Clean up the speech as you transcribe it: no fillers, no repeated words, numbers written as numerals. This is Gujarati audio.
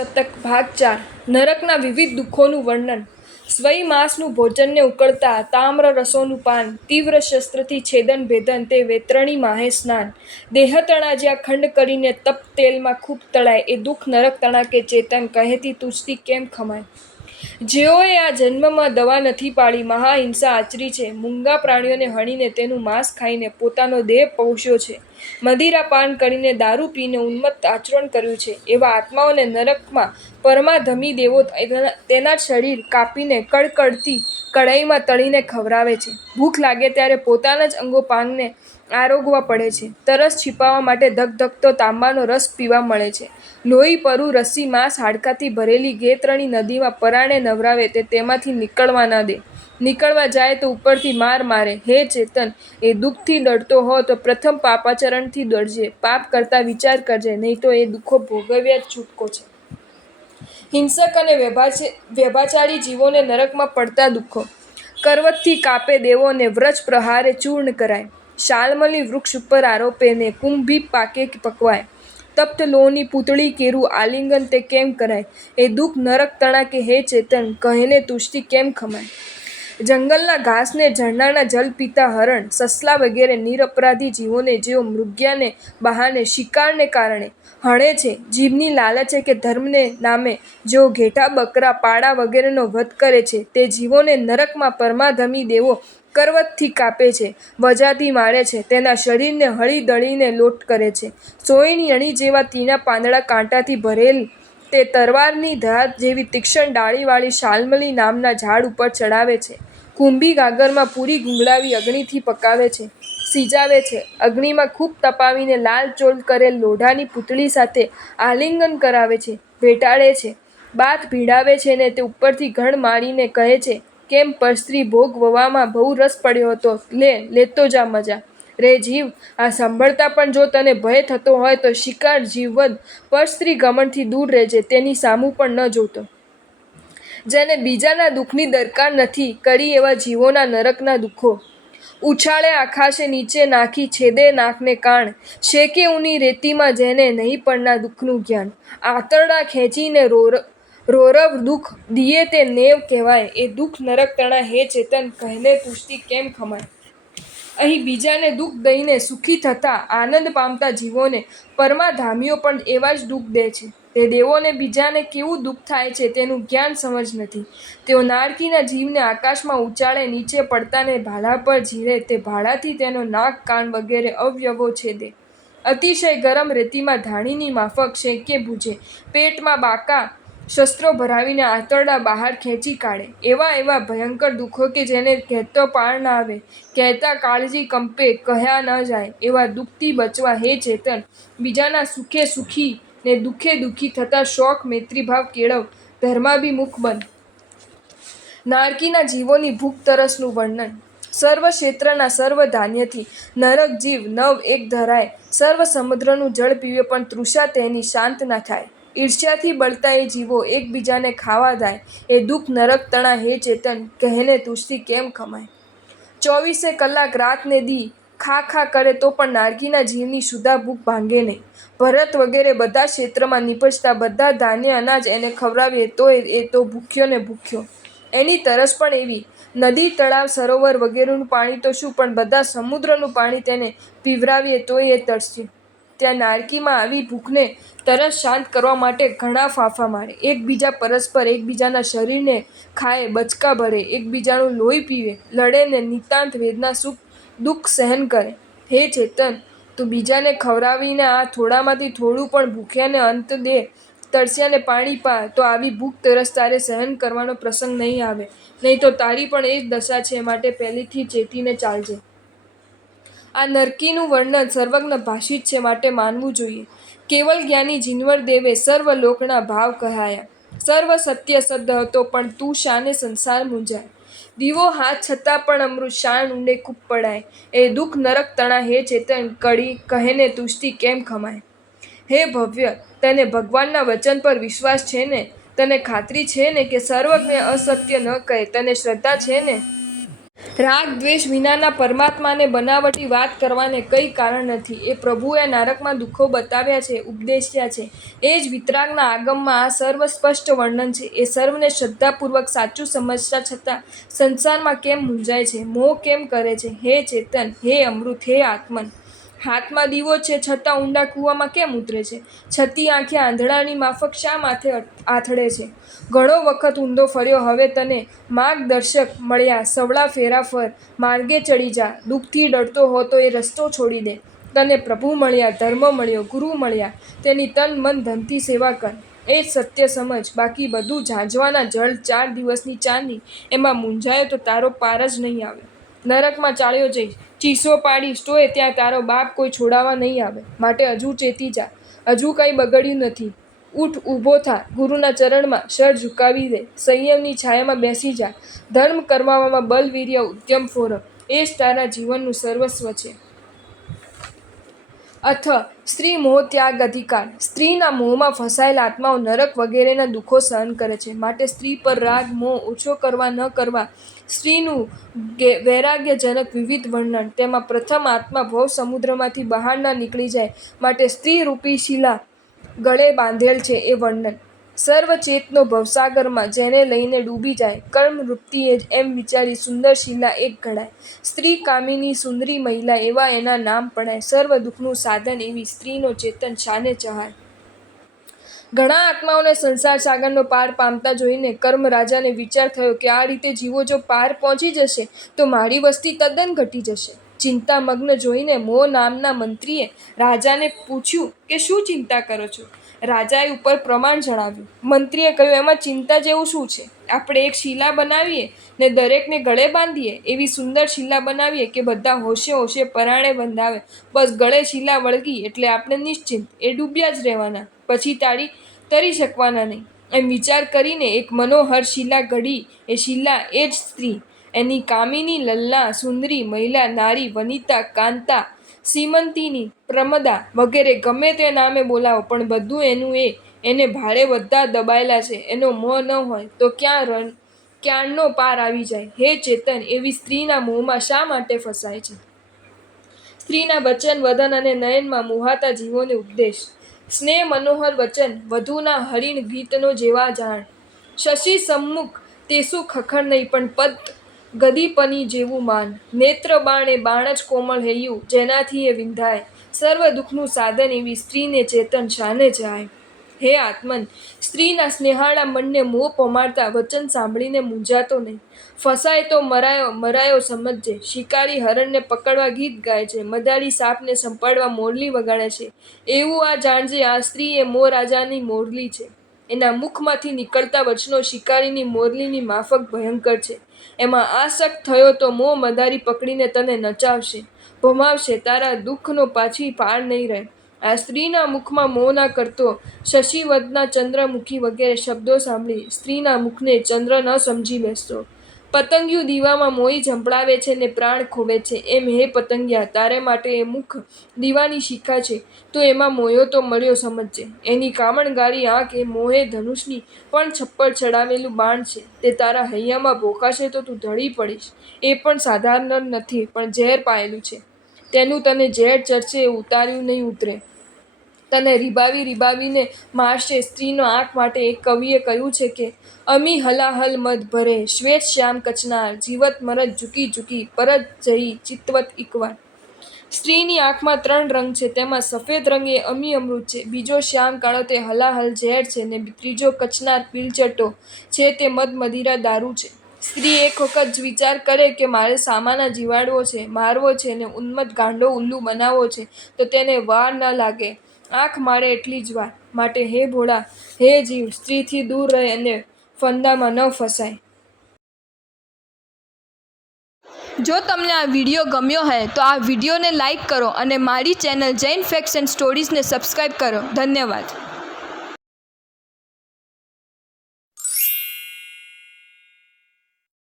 શતક ભાગ 4 નરકના વિવિધ દુઃખોનું વર્ણન. સ્વઈ માંસનું ભોજનને ઉકળતા તામ્ર રસોનું પાન, તીવ્ર શસ્ત્રથી છેદન ભેદન તે વેતરણી માહે સ્નાન, દેહ તણા જ્યાં ખંડ કરીને તપ તેલમાં ખૂબ તળાય, એ દુઃખ નરક તણા કે ચેતન કહેતી તુજથી કેમ ખમાય. જેઓએ આ જન્મમાં દવા નથી પાડી મહાહિંસા આચરી છે, મૂંગા પ્રાણીઓને હણીને તેનું માંસ ખાઈને પોતાનો દેહ પોષ્યો છે, મદિરા પાન કરીને દારૂ પીને ઉન્મત્ત આચરણ કર્યું છે, એવા આત્માઓને નરકમાં પરમાધમી દેવો તેના શરીર કાપીને કડકડતી કડાઈમાં તળીને ખવરાવે છે. ભૂખ લાગે ત્યારે પોતાના જ અંગો પાંગને આરોગવા પડે છે. તરસ छिपाવવા માટે ધગધગતો તાંબાનો રસ પીવા મળે છે. લોહી પરુ રસી માંસ હાડકાથી ભરેલી ગેતરણી નદીમાં પરાણે નવરાવે તે તેમાંથી નીકળવા ન દે. નીકળવા જાય તો ઉપરથી માર મારે. હે ચેતન, એ દુઃખથી ડરતો હો તો પ્રથમ પાપાચરણથી ડરજે. પાપ કરતા વિચાર કરજે, નહીં તો એ દુઃખો ભોગવ્યા જ છૂટકો છે. હિંસક અને વ્યભિચારી જીવોને નરકમાં પડતા દુઃખો. કરવતથી કાપે દેવોને, વ્રજ પ્રહારે ચૂર્ણ કરાય, શાલમલી વૃક્ષ ઉપર આરોપે ને કુંભી પાકે પકવાય, તપ્ત લોહની પૂતળી કેરું આલિંગન તે કેમ કરાય. એ દુઃખ નરક તણા કે હે ચેતન કહેને તુજથી કેમ ખમાય. જંગલના ઘાસને ઝરણાના જલ પીતા હરણ, સસલા વગેરે નિરપરાધી જીવોને જેઓ મૃગ્યાને બહાને શિકારને કારણે હણે છે, જીભની લાલચે કે ધર્મને નામે જેઓ ઘેટા બકરા પાડા વગેરેનો વધ કરે છે, તે જીવોને નરકમાં પરમાધમી દેવો કરવતથી કાપે છે, વજાથી મારે છે, તેના શરીરને હળી દળીને લોટ કરે છે, સોયની અણી જેવા તીણા પાંદડા કાંટાથી ભરેલ તે તરવારની ધાર જેવી તીક્ષ્ણ ડાળીવાળી શાલ્મલી નામના ઝાડ ઉપર ચડાવે છે, કુંભી ગાગરમાં પૂરી ગુંગળાવી અગ્નિથી પકાવે છે, સિજાવે છે, અગ્નિમાં ખૂબ તપાવીને લાલ ચોલ કરેલ લોઢાની પૂતળી સાથે આલિંગન કરાવે છે, ભેટાડે છે, બાથ ભીડાવે છે ને તે ઉપરથી ઘણ મારીને કહે છે, કેમ પરસ્ત્રી ભોગવવામાં બહુ રસ પડ્યો હતો, લેતો જા મજા. રે જીવ, આ સાંભળતા પણ જો તને ભય થતો હોય તો શિકાર જીવવદ પરસ્ત્રી ગમનથી દૂર રહેજે, તેની સામું પણ ન જોતો. જેને બીજાના દુઃખની દરકાર નથી કરી એવા જીવોના નરકના દુઃખો. ઉછાળે આકાશે નીચે નાખી છેદે નાકને કાણ, શેકે ઊની રેતીમાં જેને નહીં પડના દુઃખનું જ્ઞાન, આંતરડા ખેંચીને રોરવ દુઃખ દિયે તે નેવ કહેવાય. એ દુઃખ નરક તણા હે ચેતન કહેને તુજથી કેમ ખમાય. અહીં બીજાને દુઃખ દઈને સુખી થતા આનંદ પામતા જીવોને પરમાધામીઓ પણ એવા જ દુઃખ દે છે. તે દેવોને બીજાને કેવું દુઃખ થાય છે તેનું જ્ઞાન સમજ નથી. તેઓ નારકીના જીવને આકાશમાં ઉચાળે, નીચે પડતાને ભાલા પર ઝીરે, તે ભાલાથી તેનો નાક કાન વગેરે અવયવો છેદે, અતિશય ગરમ રેતીમાં ધાણીની માફક શેકે ભૂજે, પેટમાં બાકા શસ્ત્રો ભરાવીને આંતરડા બહાર ખેંચી કાઢે. એવા ભયંકર દુઃખો કે જેને કહેતો પાર ના આવે, કહેતા કાળજી કંપે, કહ્યા ન જાય. એવા દુઃખથી બચવા હે ચેતન બીજાના સુખે સુખી ને દુઃખે દુઃખી થતા શોખ મૈત્રીભાવ કેળવ, ધર્માભિમુખ બન. નારકીના જીવોની ભૂખ તરસનું વર્ણન. સર્વ ક્ષેત્રના સર્વ ધાન્યથી નરક જીવ નવ એક ધરાય, સર્વ સમુદ્રનું જળ પીવે પણ તૃષા તેની શાંત ના થાય. ઈર્ષ્યાથી બળતા એ જીવો એકબીજાને ખાવા જાય, એ દુઃખ નરક તણા હે ચેતન કહેને તુજથી કેમ ખમાય. 24 કલાક રાત ને દી ખા ખા કરે તો પણ નારકીના જીવની સુધા ભૂખ ભાંગે નહીં. ભરત વગેરે બધા ક્ષેત્રમાં નીપજતા બધા ધાન્ય અનાજ એને ખવડાવીએ તો એ તો ભૂખ્યો ને ભૂખ્યો. એની તરસ પણ એવી. નદી તળાવ સરોવર વગેરેનું પાણી તો શું, પણ બધા સમુદ્રનું પાણી તેને પીવરાવીએ તોય એ તરસ્યો. ત્યાં નારકીમાં આવી ભૂખને તરસ શાંત કરવા માટે ઘણા ફાંફા મારે, એકબીજા પરસ્પર એકબીજાના શરીરને ખાય, બચકા ભરે, એકબીજાનું લોહી પીવે, લડે ને નિતાંત વેદના સુખ દુઃખ સહન કરે. હે ચેતન, તું બીજાને ખવડાવીને આ થોડામાંથી થોડું પણ ભૂખ્યાને અંત દે, તરસ્યાને પાણી પા, તો આવી ભૂખ તરસ તારે સહન કરવાનો પ્રસંગ નહીં આવે, નહીં તો તારી પણ એ જ દશા છે, માટે પહેલીથી ચેતીને ચાલજે. આ નરકીનું વર્ણન સર્વજ્ઞ ભાષિત છે, માટે માનવું જોઈએ. કેવલ જ્ઞાની જીનવર દેવે સર્વ લોકના ભાવ કહાયા, સર્વ સત્ય સદ્ હતો પણ તું શાને સંસાર મૂંઝાય. દીવો હાથ છતાં પણ અમૃત શાન ઊંડે ખૂબ પડાય. એ દુઃખ નરક તણા હે ચેતન કડી કહેને તુજથી કેમ ખમાય. હે ભવ્ય, તને ભગવાનના વચન પર વિશ્વાસ છે ને? તને ખાતરી છે ને કે સર્વજ્ઞ અસત્ય ન કહે? તને શ્રદ્ધા છે ને? રાગ દ્વેષ વિનાના પરમાત્માને બનાવટી વાત કરવાને કંઈ કારણ નથી. એ પ્રભુએ નરકમાં દુઃખો બતાવ્યા છે, ઉપદેશ્યા છે. એ જ વિતરાગના આગમમાં આ સર્વ સ્પષ્ટ વર્ણન છે. એ સર્વને શ્રદ્ધાપૂર્વક સાચું સમજતા છતાં સંસારમાં કેમ મૂંઝાય છે, મોહ કેમ કરે છે? હે ચેતન, હે અમૃત, હે આત્મન! હાથમાં દીવો છે છતાં ઊંડા કૂવામાં કેમ ઉતરે છે? છતી આંખે આંધળાની માફક શા માથે આથડે છે? ઘણો વખત ઊંધો ફર્યો, હવે તને માર્ગદર્શક મળ્યા. સવળા ફેરા ફર, માર્ગે ચડી જા. દુઃખથી ડરતો હો તો એ રસ્તો છોડી દે. તને પ્રભુ મળ્યા, ધર્મ મળ્યો, ગુરુ મળ્યા, તેની તન મન ધનથી સેવા કર. એ જ સત્ય સમજ. બાકી બધું ઝાંઝવાના જળ, 4 દિવસની ચાંદની. એમાં મૂંઝાયો તો તારો પાર જ નહીં આવે. નરકમાં ચાલ્યો જઈશ, ચીસો પાડીશ તોય ત્યાં તારો બાપ કોઈ છોડાવવા નહીં આવે. માટે હજુ ચેતી જા, હજુ કંઈ બગડ્યું નથી. ઊઠ, ઊભો થા, ગુરુના ચરણમાં શર ઝુકાવી દે. સંયમની છાયામાં બેસી જા. ધર્મ કરવામાં બલ, વીર્ય, ઉદ્યમ ફોરવ. એ જ તારા જીવનનું સર્વસ્વ છે. અથ સ્ત્રી મોહ ત્યાગ અધિકાર. સ્ત્રીના મોહમાં ફસાયેલા આત્માઓ નરક વગેરેના દુઃખો સહન કરે છે. માટે સ્ત્રી પર રાગ મોહ ઓછો કરવા ન કરવા સ્ત્રીનું વૈરાગ્યજનક વિવિધ વર્ણન. તેમાં પ્રથમ આત્મા ભવ સમુદ્રમાંથી બહાર ન નીકળી જાય માટે સ્ત્રી રૂપી શિલા ગળે બાંધેલ છે એ વર્ણન. સર્વચેતનો ભવસાગરમાં જેને લઈને ડૂબી જાય, કર્મવૃત્તિએ જ એમ વિચારી સુંદર શિલા એક ઘડાય. સ્ત્રી કામિની સુંદરી મહિલા એવા એના નામ પડાય. સર્વ દુઃખનું સાધન એવી સ્ત્રીનો ચેતન શાને ચહાય. ઘણા આત્માઓને સંસાર સાગરનો પાર પામતા જોઈને કર્મરાજાને વિચાર થયો કે આ રીતે જીવો જો પાર પહોંચી જશે તો મારી વસ્તી તદ્દન ઘટી જશે. ચિંતામગ્ન જોઈને મોહ નામના મંત્રીએ રાજાને પૂછ્યું કે શું ચિંતા કરો છો? રાજાએ ઉપર પ્રમાણ જણાવ્યું. મંત્રીએ કહ્યું, એમાં ચિંતા જેવું શું છે? આપણે એક શિલા બનાવીએ ને દરેકને ગળે બાંધીએ. એવી સુંદર શિલા બનાવીએ કે બધા હોશે હોશે પરાણે બંધાવે. બસ ગળે શિલા વળગી એટલે આપણે નિશ્ચિંત, એ ડૂબ્યા જ રહેવાના, પછી તરી શકવાના નહીં. એમ વિચાર કરીને એક મનોહર શિલા ઘડી. એ શિલા એ જ સ્ત્રી. એની કામિની, લલ્લા, સુંદરી, મહિલા, નારી, વનિતા, કાંતા, સીમંતિની, પ્રમદા વગેરે ગમે તે નામે બોલાવો, પણ બધું એનું એને ભાડે બધા દબાયેલા છે. એનો મોહ ન હોય તો ક્યારનો પાર આવી જાય. હે ચેતન, એવી સ્ત્રીના મોહમાં શા માટે ફસાય છે? સ્ત્રીના વચન, વદન અને નયનમાં મોહાતા જીવોને ઉપદેશ. સ્નેહ મનોહર વચન, વધુના હરિણ ગીતનો જેવા જાણ. શશી સમ્મુખ તેસુ ખખર નહીં, પણ પદ ગદીપની જેવું માન. નેત્ર બાણ એ બાણ જ કોમળ હૈયું, જેનાથી એ વિંધાય. સર્વ દુઃખનું સાધન એવી સ્ત્રીને ચેતન શાને જાય. હે આત્મન, સ્ત્રીના સ્નેહાળા મનને મોહ પમાડતા વચન સાંભળીને મૂંઝાતો નહીં. ફસાય તો મરાયો સમજજે. શિકારી હરણને પકડવા ગીત ગાય છે, મદારી સાપને સંપાડવા મોરલી વગાડે છે. એવું આ જાણજે, આ સ્ત્રી એ મોહ રાજાની મોરલી છે. એના મુખમાંથી નીકળતા વચનો શિકારીની મોરલીની માફક ભયંકર છે. એમાં આસક્ત થયો તો મોહ મદારી પકડીને તને નચાવશે, ભમાવશે. તારા દુઃખનો પાછી પાર નહીં રહે. આ સ્ત્રીના મુખમાં મોહના કરતો શશિવદના, ચંદ્રમુખી વગેરે શબ્દો સાંભળી સ્ત્રીના મુખને ચંદ્ર ન સમજી બેસતો. પતંગિયું દીવામાં મોઈ ઝંપડાવે છે ને પ્રાણ ખોવે છે. એમ હે પતંગિયા, તારે માટે એ મુખ દીવાની શિખા છે. તો એમાં મોયો તો મળ્યો સમજજે. એની કામણગારી આંખ એ મોહે ધનુષની પણ છપ્પર ચડાવેલું બાણ છે. તે તારા હૈયામાં ભોંકાશે તો તું ઢળી પડીશ. એ પણ સાધારણ નથી, પણ ઝેર પાયેલું છે. તેનું તને ઝેર ચડશે એ ઉતાર્યું નહીં ઉતરે. તને રીબાવીને મારશે. સ્ત્રીનો આંખ માટે એક કવિએ કહ્યું છે કે અમી હલાહલ મદ ભરે, શ્વેત શ્યામ કચનાર, જીવત મરદ ઝુકી ઝુકી, પરત જઈ ચિતવત એકવાર. સ્ત્રીની આંખમાં 3 રંગ છે. તેમાં સફેદ રંગ એ અમી અમૃત છે, બીજો શ્યામ કાળો તે હલાહલ ઝેર છે, ને ત્રીજો કચનાર પીળચટો છે, તે મદ મદિરા દારૂ છે. સ્ત્રી એક વખત વિચાર કરે કે મારે સામાના જીવાડવો છે, મારવો છે ને ઉન્મત્ત ગાંડો ઉલ્લુ બનાવવો છે, તો તેને વાર ન લાગે. આંખ મારે એટલી જ વાર. માટે હે ભોળા, હે જીવ, સ્ત્રીથી દૂર રહે અને ફંદામાં ન ફસાય. જો તમને આ વિડીયો ગમ્યો હોય તો આ વિડીયોને લાઈક કરો અને મારી ચેનલ જૈન ફેક્ટ્સ એન્ડ સ્ટોરીઝને સબસ્ક્રાઈબ કરો. ધન્યવાદ.